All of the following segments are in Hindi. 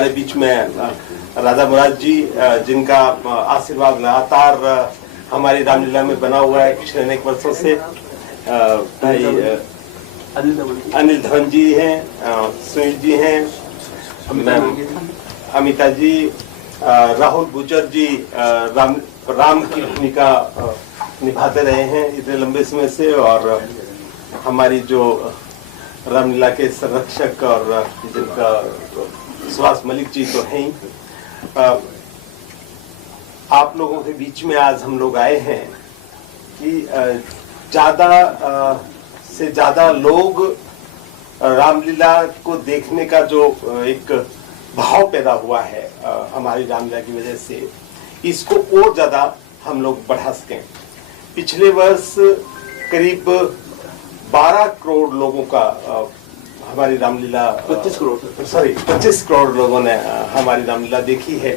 हमारे बीच में राधा मुराद जी, जिनका आशीर्वाद लगातार हमारी रामलीला में बना हुआ है पिछले अनेक वर्षों से। भाई अनिल धवन जी हैं, सुनील जी हैं, अमिता जी, राहुल गुजर जी राम की भूमिका निभाते रहे हैं इतने लंबे समय से, और हमारी जो रामलीला के संरक्षक और जिनका सुहास मलिक जी तो हैं ही। आप लोगों के बीच में आज हम लोग आए हैं कि ज्यादा से ज्यादा लोग रामलीला को देखने का जो एक भाव पैदा हुआ है हमारी रामलीला की वजह से, इसको और ज्यादा हम लोग बढ़ा सकें। पिछले वर्ष करीब 12 करोड़ लोगों का हमारी रामलीला 25 करोड़ लोगों ने हमारी रामलीला देखी है,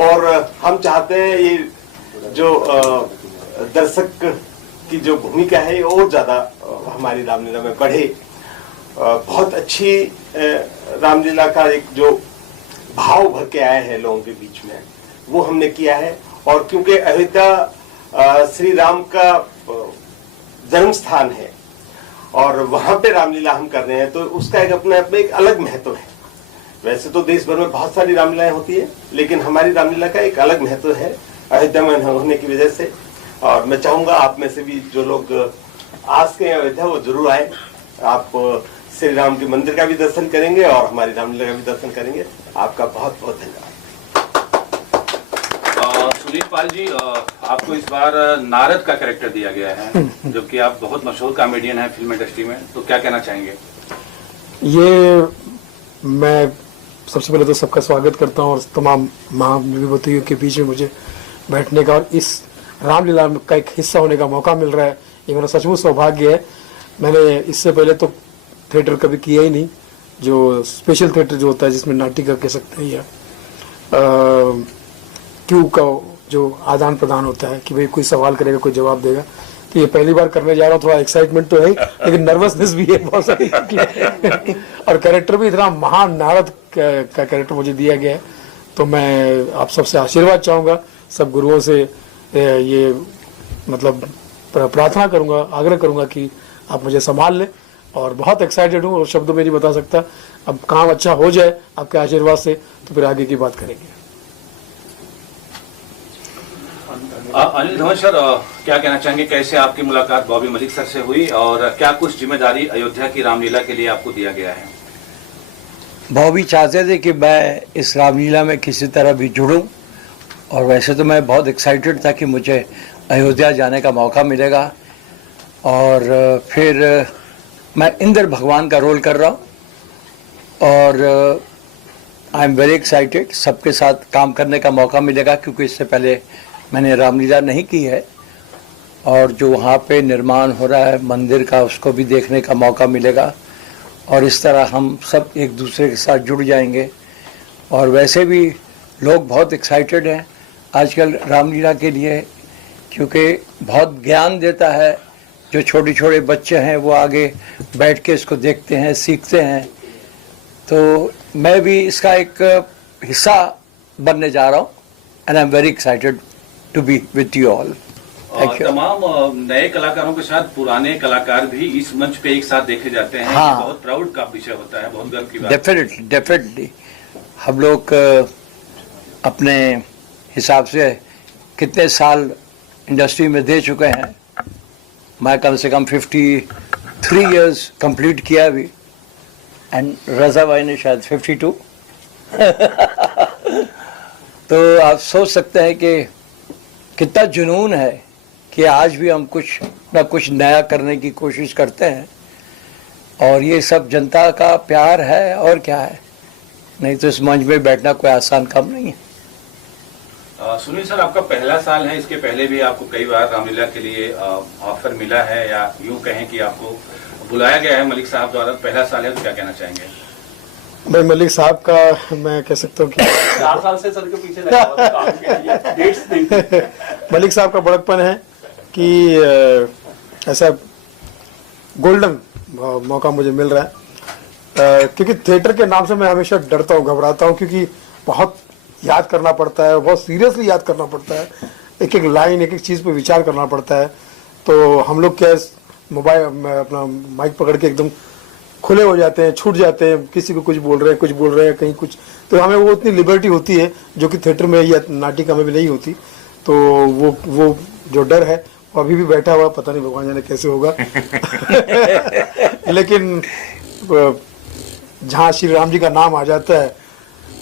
और हम चाहते हैं ये जो दर्शक की जो भूमिका है ये और ज्यादा हमारी रामलीला में बढ़े। बहुत अच्छी रामलीला का एक जो भाव भर के आया है लोगों के बीच में, वो हमने किया है। और क्योंकि अयोध्या श्री राम का जन्म स्थान है और वहां पे रामलीला हम कर रहे हैं, तो उसका एक अपने आप में एक अलग महत्व है। वैसे तो देश भर में बहुत सारी रामलीलाएं होती है, लेकिन हमारी रामलीला का एक अलग महत्व है अयोध्या में होने की वजह से। और मैं चाहूंगा आप में से भी जो लोग आज के अयोध्या वो जरूर आए। आप श्री राम के मंदिर का भी दर्शन करेंगे और हमारी रामलीला का भी दर्शन करेंगे। आपका बहुत बहुत धन्यवाद। सुनील पाल जी, आपको इस बार नारद का कैरेक्टर दिया गया है, जबकि आप बहुत मशहूर कॉमेडियन हैं फिल्म इंडस्ट्री में, तो क्या कहना चाहेंगे? ये मैं सबसे पहले तो सबका स्वागत करता हूँ और तमाम महाविभूतियों के बीच में मुझे बैठने का और इस रामलीला का एक हिस्सा होने का मौका मिल रहा है, ये मेरा सचमुच सौभाग्य है। मैंने इससे पहले तो थिएटर कभी किया ही नहीं, जो स्पेशल थिएटर जो होता है जिसमें नाटिका कह सकते हैं या क्यू का जो आदान प्रदान होता है कि भाई कोई सवाल करेगा कोई जवाब देगा, तो ये पहली बार करने जा रहा हूँ। थोड़ा एक्साइटमेंट तो है लेकिन नर्वसनेस भी है बहुत सारी और कैरेक्टर भी इतना महान नारद का कैरेक्टर मुझे दिया गया है, तो मैं आप सबसे आशीर्वाद चाहूँगा, सब गुरुओं से ये मतलब प्रार्थना करूँगा, आग्रह करूँगा कि आप मुझे संभाल लें। और बहुत एक्साइटेड हूँ और शब्दों में नहीं बता सकता। अब काम अच्छा हो जाए आपके आशीर्वाद से तो फिर आगे की बात करेंगे। अनिल धवन सर, क्या कहना चाहेंगे, कैसे आपकी मुलाकात बॉबी मलिक सर से हुई और क्या कुछ जिम्मेदारी अयोध्या की रामलीला के लिए आपको दिया गया है? बॉबी चाहते थे कि मैं इस रामलीला में किसी तरह भी जुड़ूं, और वैसे तो मैं बहुत एक्साइटेड था कि मुझे अयोध्या जाने का मौका मिलेगा। और फिर मैं इंद्र भगवान का रोल कर रहा हूँ और आई एम वेरी एक्साइटेड। सबके साथ काम करने का मौका मिलेगा क्योंकि इससे पहले मैंने रामलीला नहीं की है, और जो वहाँ पे निर्माण हो रहा है मंदिर का उसको भी देखने का मौका मिलेगा, और इस तरह हम सब एक दूसरे के साथ जुड़ जाएंगे। और वैसे भी लोग बहुत एक्साइटेड हैं आजकल रामलीला के लिए, क्योंकि बहुत ज्ञान देता है। जो छोटे छोटे बच्चे हैं वो आगे बैठ के इसको देखते हैं, सीखते हैं। तो मैं भी इसका एक हिस्सा बनने जा रहा हूँ and I am very excited to be with you all. तमाम नए कलाकारों के साथ पुराने कलाकार भी इस मंच पे एक साथ देखे जाते हैं। हाँ, बहुत प्राउड का विषय होता है, बहुत गर्व की बात। डेफिनेटली हम लोग अपने हिसाब से कितने साल इंडस्ट्री में दे चुके हैं। मैं कम से कम 53 इयर्स कंप्लीट किया अभी, एंड रजा भाई ने शायद 52 तो आप सोच सकते हैं कि कितना जुनून है कि आज भी हम कुछ ना कुछ नया करने की कोशिश करते हैं, और ये सब जनता का प्यार है और क्या है। नहीं तो इस मंच में बैठना कोई आसान काम नहीं है। सुनील सर, आपका पहला साल है, इसके पहले भी आपको कई बार रामलीला के लिए ऑफर मिला है, या यूं कहें कि आपको बुलाया गया है मलिक साहब द्वारा। पहला साल है तो क्या कहना चाहेंगे? भाई मलिक साहब का मैं कह सकता हूँ कि 4 साल से सर के पीछे लगा हुआ था काम के लिए, डेट्स नहीं। मलिक साहब का बड़कपन है कि ऐसा गोल्डन मौका मुझे मिल रहा है। क्योंकि थिएटर के नाम से मैं हमेशा डरता हूँ, घबराता हूँ, क्योंकि बहुत याद करना पड़ता है, बहुत सीरियसली याद करना पड़ता है, एक एक लाइन, एक एक चीज़ पे विचार करना पड़ता है। तो हम लोग क्या मोबाइल अपना माइक पकड़ के एकदम खुले हो जाते हैं, छूट जाते हैं, किसी को कुछ बोल रहे हैं कहीं कुछ, तो हमें वो उतनी लिबर्टी होती है जो कि थिएटर में या नाटिका में भी नहीं होती। तो वो जो डर है वो अभी भी बैठा हुआ, पता नहीं भगवान जाने कैसे होगा। लेकिन जहाँ श्री राम जी का नाम आ जाता है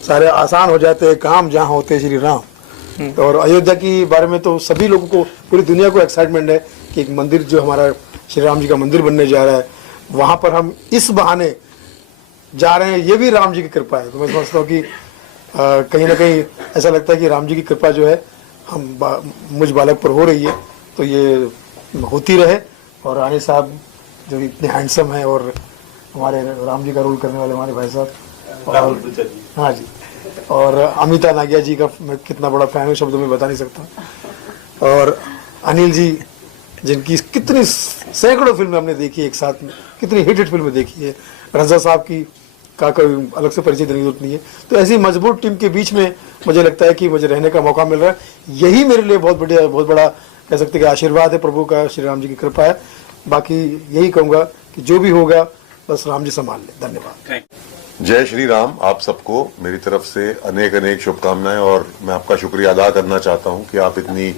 सारे आसान हो जाते हैं काम, जहाँ होते हैं श्री राम। और अयोध्या के बारे में तो सभी लोगों को, पूरी दुनिया को एक्साइटमेंट है कि एक मंदिर जो हमारा श्री राम जी का मंदिर बनने जा रहा है, वहाँ पर हम इस बहाने जा रहे हैं, ये भी राम जी की कृपा है। तो मैं समझता हूँ कि कहीं ना कहीं ऐसा लगता है कि राम जी की कृपा जो है मुझ बालक पर हो रही है, तो ये होती रहे। और रानी साहब जो इतने हैंडसम हैं, और हमारे राम जी का रोल करने वाले हमारे भाई साहब, और हाँ जी, और अमिता नागिया जी का मैं कितना बड़ा फैन हूँ, शब्दों में बता नहीं सकता। और अनिल जी, जिनकी कितनी सैकड़ों फिल्में हमने देखी एक साथ में, कितनी हिट फिल्में देखी है। रजा साहब की का कोई अलग से परिचय देने की जरूरत नहीं है। तो ऐसी मजबूत टीम के बीच में मुझे लगता है कि मुझे रहने का मौका मिल रहा है। यही मेरे लिए बहुत बड़ा कह सकते हैं कि आशीर्वाद है प्रभु का, श्री राम जी की कृपा है। बाकी यही कहूँगा कि जो भी होगा बस राम जी संभाल ले। धन्यवाद। जय श्री राम। आप सबको मेरी तरफ से अनेक अनेक शुभकामनाएं, और मैं आपका शुक्रिया अदा करना चाहता हूं कि आप इतनी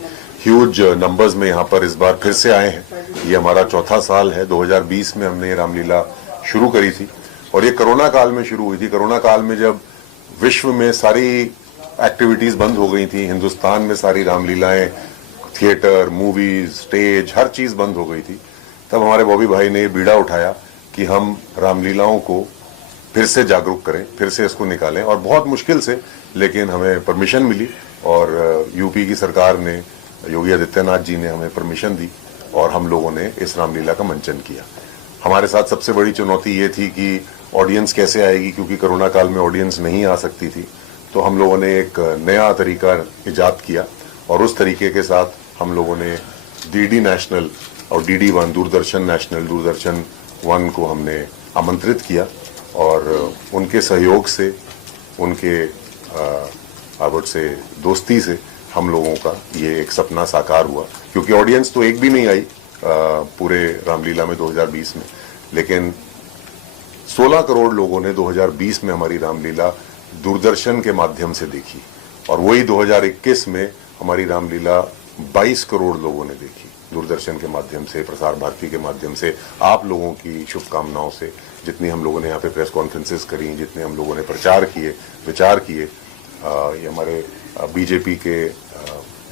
ह्यूज नंबर्स में यहाँ पर इस बार फिर से आए हैं। ये हमारा चौथा साल है। 2020 में हमने ये रामलीला शुरू करी थी, और ये कोरोना काल में शुरू हुई थी। कोरोना काल में जब विश्व में सारी एक्टिविटीज बंद हो गई थी, हिंदुस्तान में सारी रामलीलाएं, थिएटर, मूवीज, स्टेज, हर चीज बंद हो गई थी, तब हमारे बॉबी भाई ने बीड़ा उठाया कि हम रामलीलाओं को फिर से जागरूक करें, फिर से इसको निकालें। और बहुत मुश्किल से, लेकिन हमें परमिशन मिली, और यूपी की सरकार ने, योगी आदित्यनाथ जी ने हमें परमिशन दी, और हम लोगों ने इस रामलीला का मंचन किया। हमारे साथ सबसे बड़ी चुनौती ये थी कि ऑडियंस कैसे आएगी, क्योंकि कोरोना काल में ऑडियंस नहीं आ सकती थी। तो हम लोगों ने एक नया तरीका इजाद किया, और उस तरीके के साथ हम लोगों ने डीडी नेशनल और DD1 दूरदर्शन नेशनल, दूरदर्शन 1 को हमने आमंत्रित किया, और उनके सहयोग से, उनके आवट से दोस्ती से हम लोगों का ये एक सपना साकार हुआ। क्योंकि ऑडियंस तो एक भी नहीं आई पूरे रामलीला में 2020 में, लेकिन 16 करोड़ लोगों ने 2020 में हमारी रामलीला दूरदर्शन के माध्यम से देखी, और वही 2021 में हमारी रामलीला 22 करोड़ लोगों ने देखी दूरदर्शन के माध्यम से, प्रसार भारती के माध्यम से, आप लोगों की शुभकामनाओं से। जितनी हम लोगों ने यहाँ पे प्रेस कॉन्फ्रेंसेस करी, जितने हम लोगों ने प्रचार किए, विचार किए, ये हमारे बीजेपी के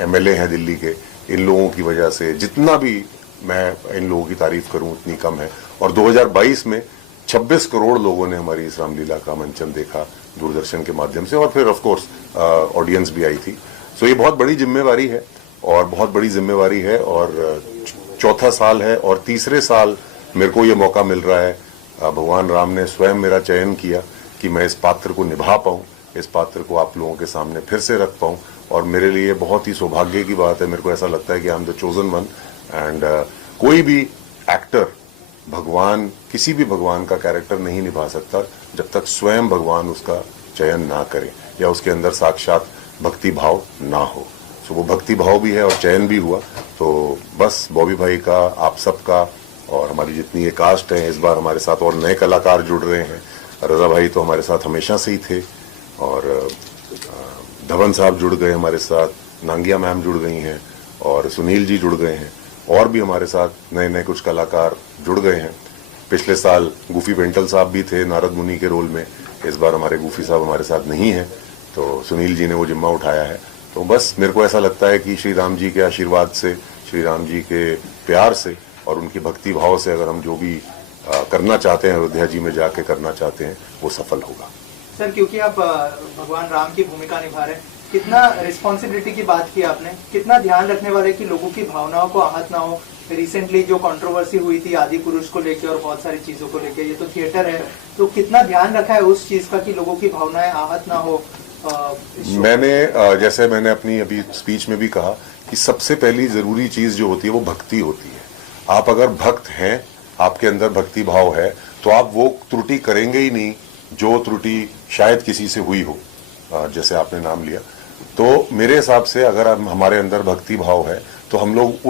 MLA हैं दिल्ली के, इन लोगों की वजह से जितना भी मैं इन लोगों की तारीफ करूं उतनी कम है। और 2022 में 26 करोड़ लोगों ने हमारी इस रामलीला का मंचन देखा दूरदर्शन के माध्यम से, और फिर ऑफ कोर्स ऑडियंस भी आई थी। सो ये बहुत बड़ी जिम्मेवारी है, और बहुत बड़ी जिम्मेवारी है, और चौथा साल है, और तीसरे साल मेरे को ये मौका मिल रहा है। भगवान राम ने स्वयं मेरा चयन किया कि मैं इस पात्र को निभा पाऊं, इस पात्र को आप लोगों के सामने फिर से रख पाऊं, और मेरे लिए बहुत ही सौभाग्य की बात है। मेरे को ऐसा लगता है कि I am the chosen one, and कोई भी एक्टर भगवान, किसी भी भगवान का कैरेक्टर नहीं निभा सकता जब तक स्वयं भगवान उसका चयन ना करे, या उसके अंदर साक्षात भक्ति भाव ना हो। सो वो भक्ति भाव भी है और चयन भी हुआ। तो बस बॉबी भाई का, आप सबका, और हमारी जितनी ये कास्ट है, इस बार हमारे साथ और नए कलाकार जुड़ रहे हैं। रजा भाई तो हमारे साथ हमेशा से ही थे, और धवन साहब जुड़ गए हमारे साथ, नांगिया मैम जुड़ गई हैं, और सुनील जी जुड़ गए हैं, और भी हमारे साथ नए नए कुछ कलाकार जुड़ गए हैं। पिछले साल गूफी पेंटल साहब भी थे नारद मुनि के रोल में, इस बार हमारे गूफी साहब हमारे साथ नहीं हैं, तो सुनील जी ने वो जिम्मा उठाया है। तो बस मेरे को ऐसा लगता है कि श्री राम जी के आशीर्वाद से, श्री राम जी के प्यार से, और उनकी भक्ति भाव से अगर हम जो भी करना चाहते हैं, अयोध्या जी में जाके करना चाहते हैं, वो सफल होगा। सर, क्योंकि आप भगवान राम की भूमिका निभा रहे हैं, कितना रिस्पॉन्सिबिलिटी की बात की आपने, कितना ध्यान रखने वाले कि लोगों की भावनाओं को आहत ना हो। रिसेंटली जो कंट्रोवर्सी हुई थी आदि पुरुष को लेके और बहुत सारी चीजों को लेके, ये तो थिएटर है, तो कितना ध्यान रखा है उस चीज का कि लोगों की भावनाएं आहत ना हो। जैसे मैंने अपनी अभी स्पीच में भी कहा कि सबसे पहली जरूरी चीज जो होती है वो भक्ति होती है। आप अगर भक्त हैं, आपके अंदर भक्ति भाव है, तो तो आप वो त्रुटि करेंगे ही नहीं जो त्रुटि शायद किसी से हुई हो, जैसे आपने नाम लिया। तो मेरे हिसाब से अगर हमारे अंदर भक्ति भाव है तो हम लोग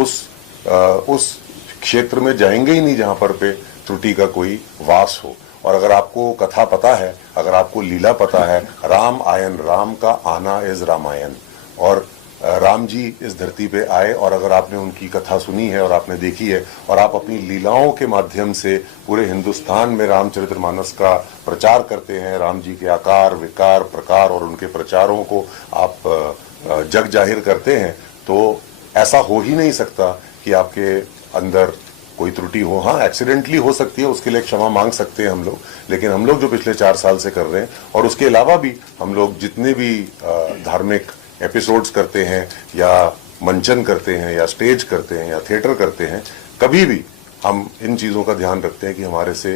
उस क्षेत्र में जाएंगे ही नहीं जहां पर पे त्रुटि का कोई वास हो। और अगर आपको कथा पता है, अगर आपको लीला पता है, राम आयन, राम का आना इज रामायण, और राम जी इस धरती पे आए, और अगर आपने उनकी कथा सुनी है और आपने देखी है और आप अपनी लीलाओं के माध्यम से पूरे हिंदुस्तान में रामचरितमानस का प्रचार करते हैं, राम जी के आकार विकार प्रकार और उनके प्रचारों को आप जग जाहिर करते हैं, तो ऐसा हो ही नहीं सकता कि आपके अंदर कोई त्रुटि हो। हाँ, एक्सीडेंटली हो सकती है, उसके लिए क्षमा मांग सकते हैं हम लोग, लेकिन हम लोग जो पिछले 4 साल से कर रहे हैं और उसके अलावा भी हम लोग जितने भी धार्मिक एपिसोड्स करते हैं या मंचन करते हैं या स्टेज करते हैं या थिएटर करते हैं, कभी भी हम इन चीजों का ध्यान रखते हैं कि हमारे से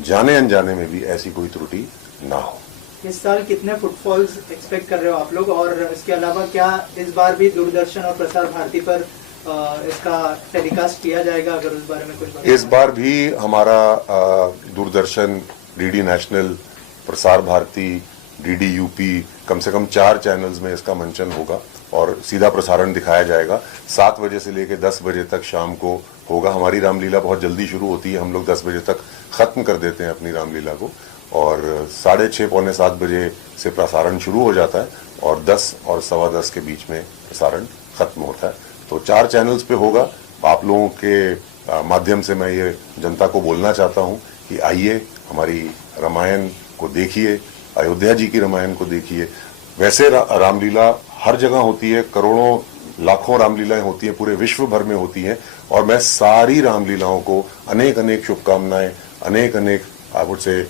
जाने अनजाने में भी ऐसी कोई त्रुटि ना हो। इस साल कितने फुटफॉल्स एक्सपेक्ट कर रहे हो आप लोग, और इसके अलावा क्या इस बार भी दूरदर्शन और प्रसार भारती पर इसका टेलीकास्ट किया जाएगा, अगर उस बारे में कुछ बताएं? इस बार भी हमारा Doordarshan, DD national, Prasar Bharati, DD UP, कम से कम 4 चैनल्स में इसका मंचन होगा और सीधा प्रसारण दिखाया जाएगा। 7 बजे से लेकर 10 बजे तक शाम को होगा। हमारी रामलीला बहुत जल्दी शुरू होती है, हम लोग 10 बजे तक खत्म कर देते हैं अपनी रामलीला को, और 6:30 पौने 7 बजे से प्रसारण शुरू हो जाता है और 10 और 10:15 के बीच में प्रसारण खत्म होता है। तो 4 चैनल्स पे होगा। आप लोगों के माध्यम से मैं ये जनता को बोलना चाहता हूँ कि आइए, हमारी रामायण को देखिए, अयोध्या जी की रामायण को देखिए। वैसे रामलीला हर जगह होती है, करोड़ों लाखों रामलीलाएं होती हैं, पूरे विश्व भर में होती हैं, और मैं सारी रामलीलाओं को अनेक अनेक शुभकामनाएं, अनेक अनेक I would say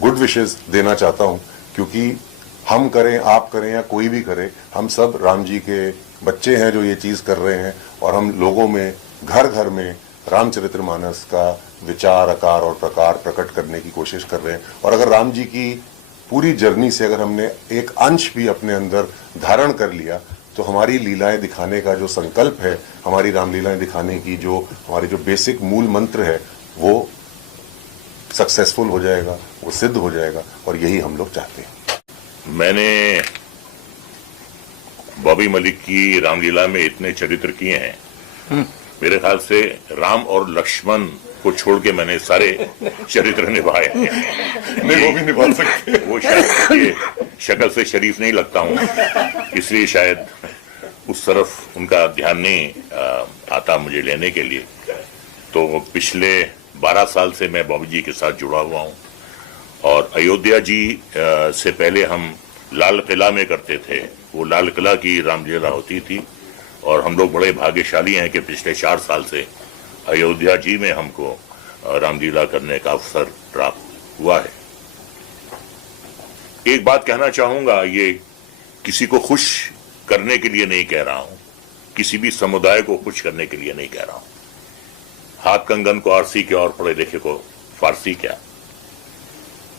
good wishes देना चाहता हूं, क्योंकि हम करें, आप करें या कोई भी करे, हम सब राम जी के बच्चे हैं जो ये चीज कर रहे हैं, और हम लोगों में घर घर में रामचरितमानस का विचार, आकार और प्रकार प्रकट करने की कोशिश कर रहे हैं। और अगर राम जी की पूरी जर्नी से अगर हमने एक अंश भी अपने अंदर धारण कर लिया, तो हमारी लीलाएं दिखाने का जो संकल्प है, हमारी रामलीलाएं दिखाने की जो हमारी जो बेसिक मूल मंत्र है, वो सक्सेसफुल हो जाएगा, वो सिद्ध हो जाएगा, और यही हम लोग चाहते हैं। मैंने बॉबी मलिक की रामलीला में इतने चरित्र किए हैं, मेरे ख्याल से राम और लक्ष्मण को छोड़ के मैंने सारे चरित्र निभाए हैं। नहीं, वो भी निभा सकते। वो शायद ये शक्ल से शरीफ नहीं लगता हूँ, इसलिए शायद उस तरफ उनका ध्यान नहीं आता मुझे लेने के लिए। तो पिछले 12 साल से मैं बॉबी जी के साथ जुड़ा हुआ हूँ, और अयोध्या जी से पहले हम लाल किला में करते थे। वो लाल किला की रामलीला होती थी, और हम लोग बड़े भाग्यशाली हैं कि पिछले 4 साल से अयोध्या जी में हमको रामलीला करने का अवसर प्राप्त हुआ है। एक बात कहना चाहूंगा, ये किसी को खुश करने के लिए नहीं कह रहा हूं, किसी भी समुदाय को खुश करने के लिए नहीं कह रहा हूं। हाथ कंगन को आरसी क्या और पढ़े लिखे को फारसी क्या।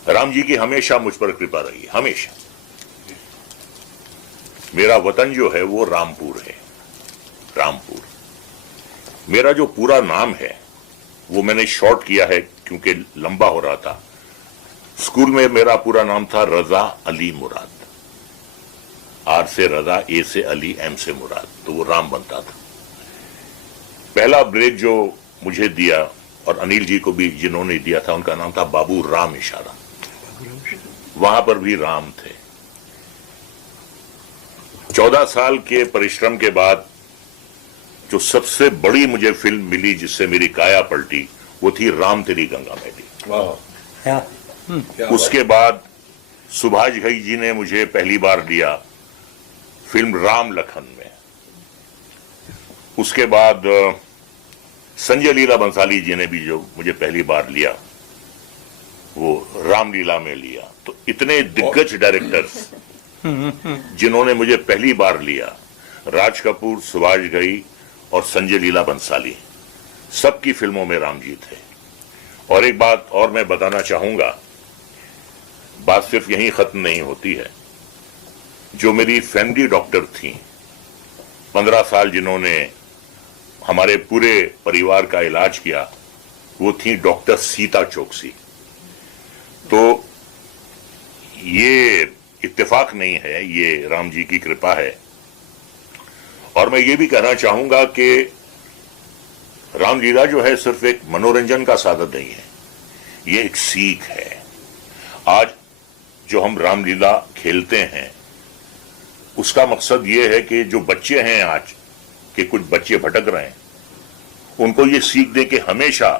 राम जी की हमेशा मुझ पर कृपा रही, हमेशा। मेरा वतन जो है वो रामपुर है, रामपुर। मेरा जो पूरा नाम है वो मैंने शॉर्ट किया है क्योंकि लंबा हो रहा था। स्कूल में मेरा पूरा नाम था रजा अली मुराद। आर से रजा, ए से अली, एम से मुराद, तो वो राम बनता था। पहला ब्रेक जो मुझे दिया, और अनिल जी को भी जिन्होंने दिया था, उनका नाम था बाबू राम इशारा। वहां पर भी राम थे। 14 साल के परिश्रम के बाद जो सबसे बड़ी मुझे फिल्म मिली जिससे मेरी काया पलटी, वो थी राम तेरी गंगा मैली। उसके बाद सुभाष घई जी ने मुझे पहली बार लिया फिल्म राम लखन में। उसके बाद संजय लीला बंसाली जी ने भी जो मुझे पहली बार लिया, वो रामलीला में लिया। तो इतने दिग्गज डायरेक्टर्स जिन्होंने मुझे पहली बार लिया, राज कपूर, सुभाष घई और संजय लीला बंसाली, सबकी फिल्मों में राम जी थे। और एक बात और मैं बताना चाहूंगा, बात सिर्फ यहीं खत्म नहीं होती है। जो मेरी फैमिली डॉक्टर थी, 15 साल जिन्होंने हमारे पूरे परिवार का इलाज किया, वो थी डॉक्टर सीता चौकसी। तो ये इत्तेफाक नहीं है, ये राम जी की कृपा है। और मैं ये भी कहना चाहूंगा कि रामलीला जो है सिर्फ एक मनोरंजन का साधन नहीं है, ये एक सीख है। आज जो हम रामलीला खेलते हैं उसका मकसद ये है कि जो बच्चे हैं आज के, कुछ बच्चे भटक रहे हैं, उनको ये सीख दे कि हमेशा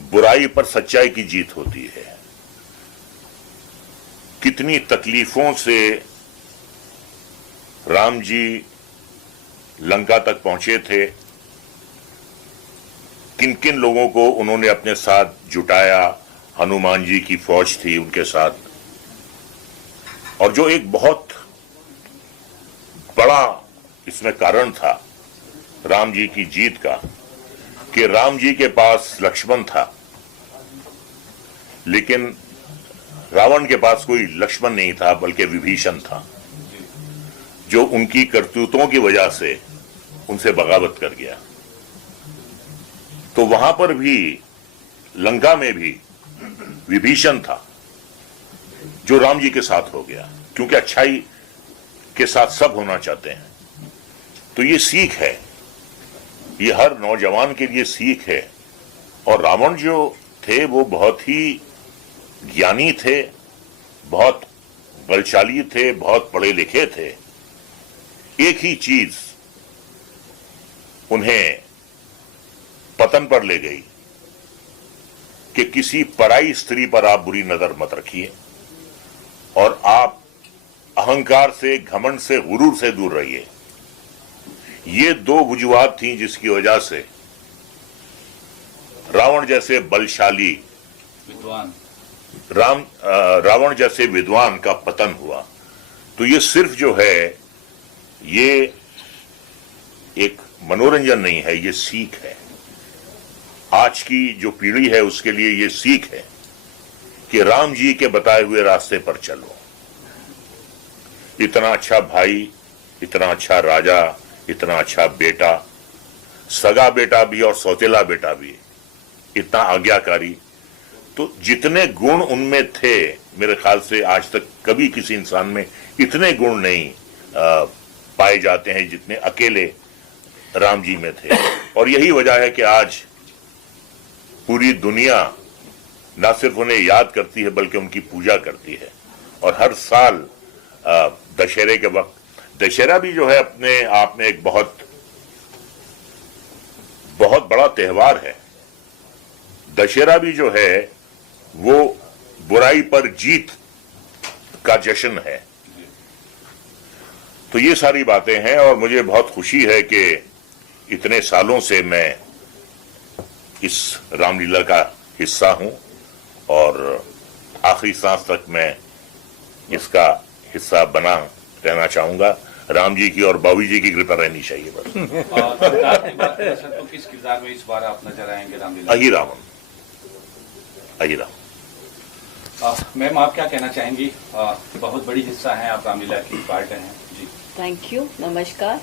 बुराई पर सच्चाई की जीत होती है। कितनी तकलीफों से राम जी लंका तक पहुंचे थे, किन किन लोगों को उन्होंने अपने साथ जुटाया, हनुमान जी की फौज थी उनके साथ, और जो एक बहुत बड़ा इसमें कारण था राम जी की जीत का, कि राम जी के पास लक्ष्मण था, लेकिन रावण के पास कोई लक्ष्मण नहीं था, बल्कि विभीषण था, जो उनकी करतूतों की वजह से उनसे बगावत कर गया। तो वहां पर भी, लंका में भी विभीषण था जो राम जी के साथ हो गया, क्योंकि अच्छाई के साथ सब होना चाहते हैं। तो ये सीख है, ये हर नौजवान के लिए सीख है। और रावण जो थे वो बहुत ही ज्ञानी थे, बहुत बलशाली थे, बहुत पढ़े लिखे थे। एक ही चीज उन्हें पतन पर ले गई कि किसी पराई स्त्री पर आप बुरी नजर मत रखिए, और आप अहंकार से, घमंड से, गुरूर से दूर रहिए। ये दो वजूहात थी जिसकी वजह से रावण जैसे बलशाली विद्वान रावण जैसे विद्वान का पतन हुआ। तो ये सिर्फ जो है ये एक मनोरंजन नहीं है, ये सीख है। आज की जो पीढ़ी है उसके लिए ये सीख है कि राम जी के बताए हुए रास्ते पर चलो। इतना अच्छा भाई, इतना अच्छा राजा, इतना अच्छा बेटा, सगा बेटा भी और सौतेला बेटा भी, इतना आज्ञाकारी। तो जितने गुण उनमें थे, मेरे ख्याल से आज तक कभी किसी इंसान में इतने गुण नहीं पाए जाते हैं जितने अकेले राम जी में थे। और यही वजह है कि आज पूरी दुनिया न सिर्फ उन्हें याद करती है बल्कि उनकी पूजा करती है। और हर साल दशहरे के वक्त, दशहरा भी जो है अपने आप में एक बहुत बहुत बड़ा त्योहार है। दशहरा भी जो है वो बुराई पर जीत का जश्न है। तो ये सारी बातें हैं और मुझे बहुत खुशी है कि इतने सालों से मैं इस रामलीला का हिस्सा हूं और आखिरी सांस तक मैं इसका हिस्सा बना रहना चाहूंगा। राम जी की और बाबू जी की कृपा रहनी चाहिए बस। किरदार की बात करें सर, तो किस किरदार में इस बार आप नजर आएंगे रामलीला? अही रावण, अही रावण। मैम आप क्या कहना चाहेंगी? बहुत बड़ी हिस्सा है आप रामलीला की पार्ट हैं जी। थैंक यू, नमस्कार।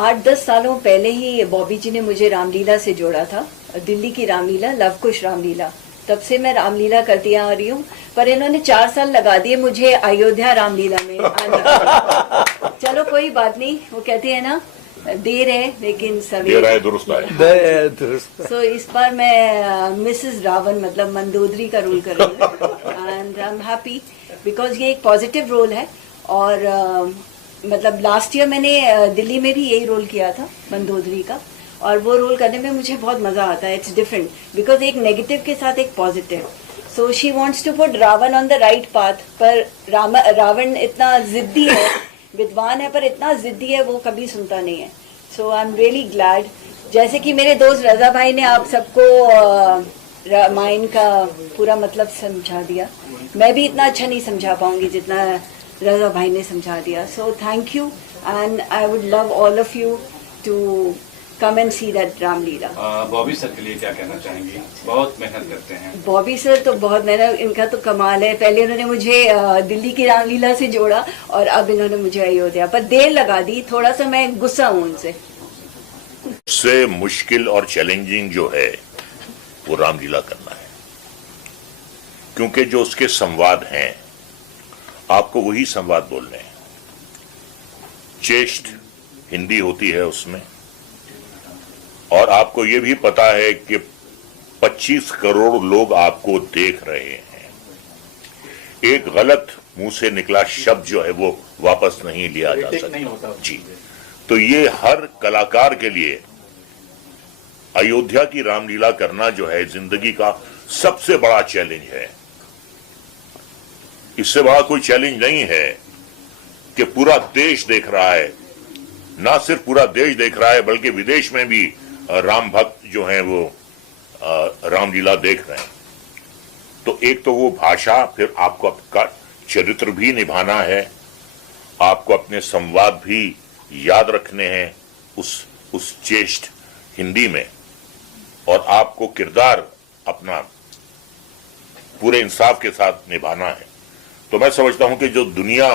8-10 सालों पहले ही बॉबी जी ने मुझे रामलीला से जोड़ा था, दिल्ली की रामलीला, लवकुश रामलीला। तब से मैं रामलीला करती आ रही हूँ, पर इन्होंने 4 साल लगा दिए मुझे अयोध्या रामलीला में आने के। चलो कोई बात नहीं, वो कहते हैं ना, देर है लेकिन सवेर है, दुरुस्त है। सो इस बार मैं मिसेस रावण मतलब मंदोदरी का रोल कर रही हूँ and I am happy because ये एक पॉजिटिव रोल है। और मतलब लास्ट ईयर मैंने दिल्ली में भी यही रोल किया था मंदोदरी का, और वो रोल करने में मुझे बहुत मज़ा आता है। इट्स डिफरेंट बिकॉज एक नेगेटिव के साथ एक positive. So she wants to put Ravan on the right path, पर रावण इतना जिद्दी है, विद्वान है पर इतना जिद्दी है वो कभी सुनता नहीं है। सो आई एम रियली ग्लैड, जैसे कि मेरे दोस्त रजा भाई ने आप सबको रामायण का पूरा मतलब समझा दिया, मैं भी इतना अच्छा नहीं समझा पाऊंगी जितना रजा भाई ने समझा दिया। So thank you and I would love all of you to come and see that Ramlila. Bobby sir के लिए क्या कहना चाहेंगी? बहुत मेहनत करते हैं बॉबी सर, तो बहुत मेहनत, इनका तो कमाल है। पहले उन्होंने मुझे दिल्ली की रामलीला से जोड़ा और अब इन्होंने मुझे अयोध्या, पर देर लगा दी, थोड़ा सा मैं गुस्सा हूँ उनसे। सबसे मुश्किल और चैलेंजिंग जो है वो रामलीला करना है। क्योंकि जो उसके संवाद हैं आपको वही संवाद बोलने हैं। चेष्ट हिंदी होती है उसमें, और आपको ये भी पता है कि 25 करोड़ लोग आपको देख रहे हैं। एक गलत मुंह से निकला शब्द जो है वो वापस नहीं लिया जा सकता जी। तो ये हर कलाकार के लिए अयोध्या की रामलीला करना जो है जिंदगी का सबसे बड़ा चैलेंज है। इससे बड़ा कोई चैलेंज नहीं है कि पूरा देश देख रहा है, ना सिर्फ पूरा देश देख रहा है बल्कि विदेश में भी राम भक्त जो हैं वो रामलीला देख रहे हैं। तो एक तो वो भाषा, फिर आपको आपका चरित्र भी निभाना है, आपको अपने संवाद भी याद रखने हैं उस चेष्ट हिंदी में, और आपको किरदार अपना पूरे इंसाफ के साथ निभाना है। तो मैं समझता हूं कि जो दुनिया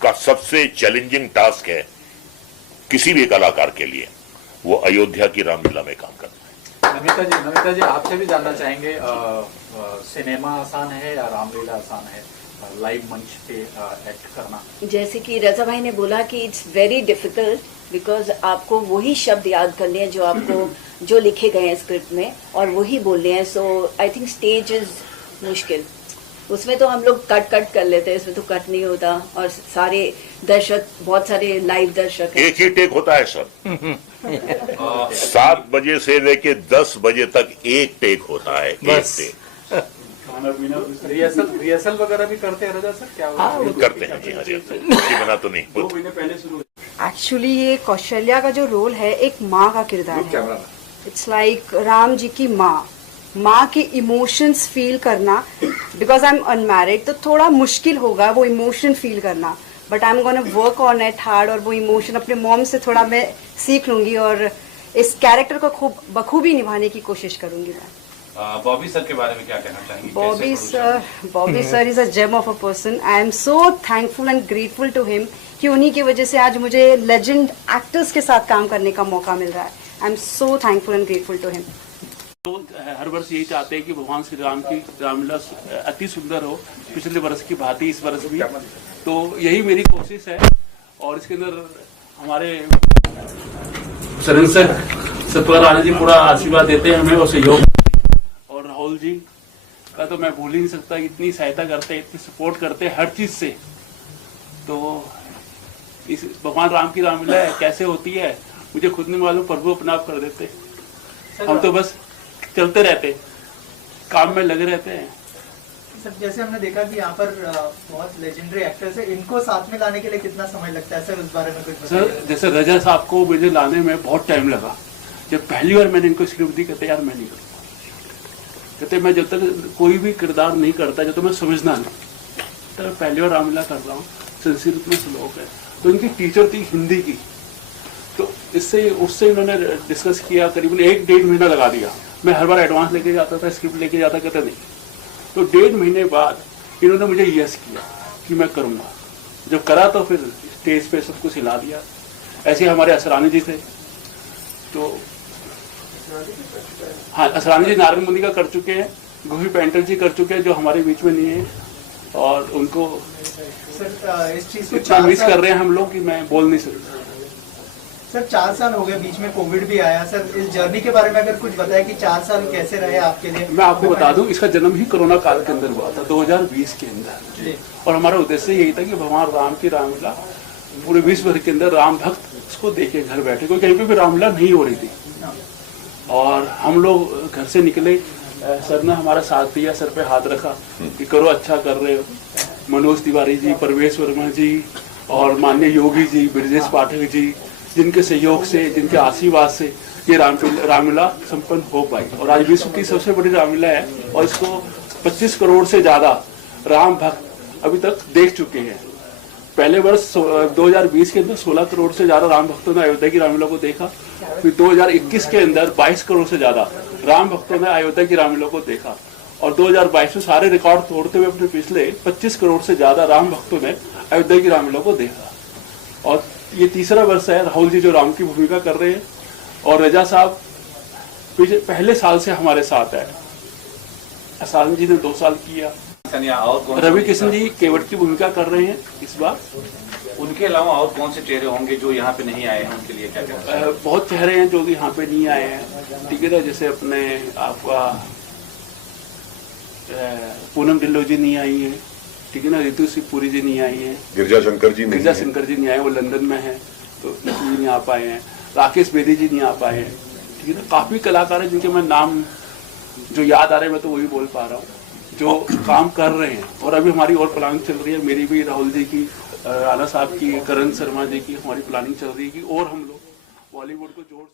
का सबसे चैलेंजिंग टास्क है किसी भी कलाकार के लिए, वो अयोध्या की रामलीला में काम करना है। नमिता जी आपसे भी जानना चाहेंगे, सिनेमा आसान है या रामलीला आसान है, लाइव मंच पे एक्ट करना? जैसे कि रजा भाई ने बोला कि इट्स वेरी डिफिकल्ट बिकॉज आपको वही शब्द याद करने हैं जो आपको जो लिखे गए हैं स्क्रिप्ट में, और वही बोलने हैं। सो आई थिंक स्टेज इज मुश्किल। उसमें तो हम लोग कट कर लेते हैं, इसमें तो कट नहीं होता, और सारे दर्शक, बहुत सारे लाइव दर्शक हैं। एक ही टेक होता है सर। 7 बजे से लेके 10 बजे तक एक टेक होता है, एक टेक। रिहर्सल वगैरह भी करते हैं रजा सर? क्या करते हैं जी, रिहर्सल बना तो नहीं होता। एक्चुअली ये कौशल्या का जो रोल है एक माँ का किरदार है। इट्स लाइक राम जी की माँ के इमोशंस फील करना। बिकॉज आई एम अनमैरिड तो थोड़ा मुश्किल होगा वो इमोशन फील करना, but I am gonna work on it hard, और वो इमोशन अपने मॉम से थोड़ा मैं सीख लूंगी और इस कैरेक्टर को खूब बखूबी निभाने की कोशिश करूंगी मैं। बॉबी सर के बारे में क्या कहना चाहेंगे? Bobby sir is a gem of a person. I am so thankful and grateful to him कि उन्हीं की वजह से आज मुझे लेजेंड एक्टर्स के साथ काम करने का मौका मिल रहा है। I am so thankful and grateful to him. तो हर वर्ष यही चाहते हैं कि भगवान श्री राम की रामलीला अति सुंदर हो, पिछले वर्ष की भांति इस वर्ष भी। तो यही मेरी कोशिश है, और इसके अंदर हमारे सतपाल राणा जी पूरा आशीर्वाद देते हैं हमें और सहयोग, और राहुल जी का तो मैं भूल ही नहीं सकता, इतनी सहायता करते हैं, इतनी सपोर्ट करते हैं हर चीज से। तो इस भगवान राम की रामलीला कैसे होती है मुझे खुद नहीं मालूम, प्रभु अपने आप कर देते। हम तो बस चलते रहते, काम में लगे रहते हैं। सर जैसे हमने देखा कि यहाँ पर बहुत लेजेंडरी एक्टर्स है, इनको साथ में लाने के लिए कितना समय लगता है सर, उस बारे में कुछ बताइए। सर जैसे रजा साहब को मुझे लाने में बहुत टाइम लगा। जब पहली बार मैंने इनको स्क्रिप्ट दी, कहते यार मैं नहीं करूँगा, कहते मैं जब तक कोई भी किरदार नहीं करता जब तक मैं समझना नहीं। तो पहली बार रामलीला कर रहा हूँ, संस्कृत में श्लोक है, तो इनकी टीचर थी हिंदी की, तो इससे उससे इन्होंने डिस्कस किया, करीबन 1-1.5 महीना लगा दिया। मैं हर बार एडवांस लेके जाता था, स्क्रिप्ट लेके जाता, कहते नहीं। तो 1.5 महीने बाद इन्होंने मुझे यस किया कि मैं करूँगा। जब करा तो फिर स्टेज पे सब कुछ हिला दिया। ऐसे हमारे असरानी जी थे, तो हाँ असरानी जी नारायण मुनि का कर चुके हैं, गोभी पेंटर जी कर चुके हैं जो हमारे बीच में नहीं है, और उनको सर इस चीज को इतना मिस कर रहे हैं हम लोग कि मैं बोल नहीं सकता। सर 4 साल हो गए, बीच में कोविड भी आया। सर इस जर्नी के बारे में अगर कुछ बताएं कि 4 साल कैसे रहे आपके लिए। मैं आपको बता दूं, इसका जन्म ही कोरोना काल के अंदर हुआ था, 2020 के अंदर, और हमारा उद्देश्य यही था कि भगवान राम की रामलीला पूरे विश्व भर के अंदर राम भक्त उसको देखे घर बैठे, क्योंकि कहीं पे भी रामलीला नहीं हो रही थी। और हम लोग घर से निकले, सर ने हमारा साथ दिया, सर पे हाथ रखा कि करो, अच्छा कर रहे हो। मनोज तिवारी जी, परवेश वर्मा जी, और माननीय योगी जी, ब्रजेश पाठक जी, जिनके सहयोग से, जिनके आशीर्वाद से ये रामलीला संपन्न हो पाई, और आज विश्व की सबसे बड़ी रामलीला है, और इसको 25 करोड़ से ज्यादा राम भक्त अभी तक देख चुके हैं। पहले वर्ष 2020 के अंदर 16 करोड़ से ज्यादा राम भक्तों ने अयोध्या की रामलीला को देखा। फिर 2021 के अंदर 22 करोड़ से ज्यादा राम भक्तों ने अयोध्या की रामलीला को देखा, और 2022 में सारे रिकॉर्ड तोड़ते हुए अपने पिछले 25 करोड़ से ज्यादा राम भक्तों ने अयोध्या की रामलीला को देखा। और ये तीसरा वर्ष है राहुल जी जो राम की भूमिका कर रहे हैं, और रजा साहब पहले साल से हमारे साथ है। आसान जी ने 2 साल किया, या और कौन रवि किशन जी केवट की भूमिका कर रहे हैं इस बार। उनके अलावा और कौन से चेहरे होंगे जो यहाँ पे नहीं आए हैं, उनके लिए क्या कहना है? बहुत चेहरे हैं जो कि यहाँ पे नहीं आए हैं, ठीक है ना। जैसे अपने आपका पूनम ढिल्लो जी नहीं आई है, ठीक है ना। रितु सिंहपुरी जी नहीं आई है, गिरजा शंकर जी नहीं आए, वो लंदन में है तो इसलिए नहीं आ पाए हैं। राकेश बेदी जी नहीं आ पाए हैं, ठीक है ना। काफी कलाकार हैं जिनके मैं नाम जो याद आ रहे हैं, मैं तो वही बोल पा रहा हूँ जो काम कर रहे हैं। और अभी हमारी और प्लानिंग चल रही है, मेरी भी, राहुल जी की, राणा साहब की, करण शर्मा जी की, हमारी प्लानिंग चल रही है कि और हम लोग बॉलीवुड को जोड़